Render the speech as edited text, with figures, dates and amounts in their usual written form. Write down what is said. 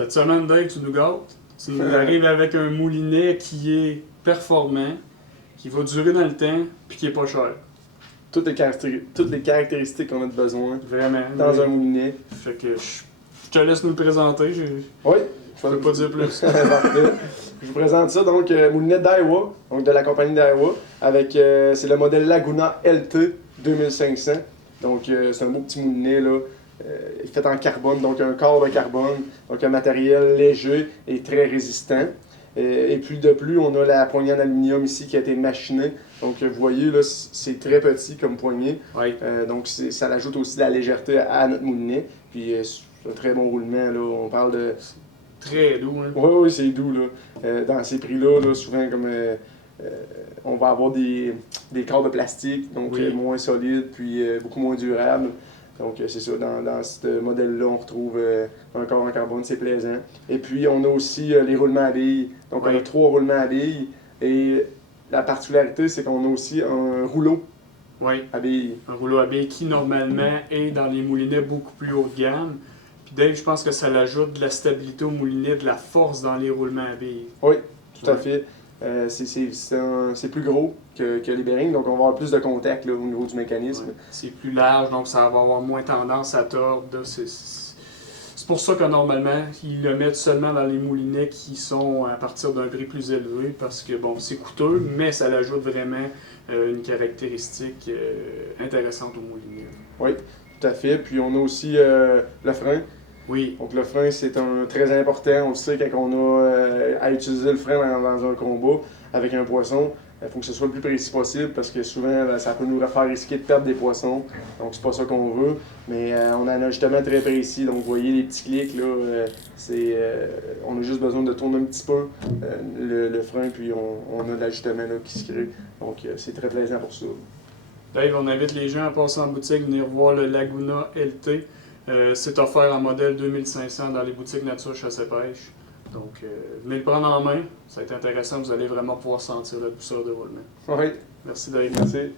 Cette semaine, Dave, tu nous gâtes. Tu nous arrives avec un moulinet qui est performant, qui va durer dans le temps, puis qui est pas cher. Toutes les caractéristiques qu'on a de besoin Vraiment. dans un moulinet. Fait que je te laisse nous le présenter. Oui, Je peux pas dire plus. Parfait. Je vous présente ça, donc moulinet Daiwa, donc de la compagnie Daiwa, avec c'est le modèle Laguna LT 2500. Donc c'est un beau petit moulinet là, fait en carbone, donc un corps de carbone, donc un matériel léger et très résistant. Et puis de plus, on a la poignée en aluminium ici qui a été machinée. Donc vous voyez, là, c'est très petit comme poignée. Oui. Donc ça ajoute aussi de la légèreté à notre moulinet. Puis c'est un très bon roulement, là. On parle de... Très doux, hein? Oui, c'est doux, là. Dans ces prix-là, là, souvent, comme on va avoir des corps de plastique, donc Oui. moins solides, puis beaucoup moins durables. Donc c'est ça, dans ce modèle-là, on retrouve un corps en carbone, c'est plaisant. Et puis on a aussi les roulements à billes. Donc Oui. on a 3 roulements à billes. Et la particularité, c'est qu'on a aussi un rouleau Oui. à billes. Un rouleau à billes qui, normalement, est dans les moulinets beaucoup plus haut de gamme. Puis Dave, je pense que ça l'ajoute de la stabilité au moulinet, de la force dans les roulements à billes. Oui, tout à fait. C'est plus gros que les bearings, donc on va avoir plus de contact là, au niveau du mécanisme. Ouais. C'est plus large, donc ça va avoir moins tendance à tordre. C'est pour ça que normalement, ils le mettent seulement dans les moulinets qui sont à partir d'un prix plus élevé, parce que bon, c'est coûteux, mais ça ajoute vraiment une caractéristique intéressante au moulinet. Oui, tout à fait. Puis on a aussi le frein. Oui. Donc le frein, c'est très important. On le sait quand on a à utiliser le frein dans un combat avec un poisson, il faut que ce soit le plus précis possible parce que souvent, ça peut nous faire risquer de perdre des poissons. Donc c'est pas ça qu'on veut. Mais on a un ajustement très précis. Donc vous voyez les petits clics, là, on a juste besoin de tourner un petit peu le frein, puis on a l'ajustement qui se crée. Donc c'est très plaisant pour ça. Dave, on invite les gens à passer en boutique, venir voir le Laguna LT. C'est offert en modèle 2500 dans les boutiques Nature Chasse et Pêche. Donc, venez le prendre en main. Ça va être intéressant. Vous allez vraiment pouvoir sentir la douceur de roulement. Oui. Merci Dave. Merci.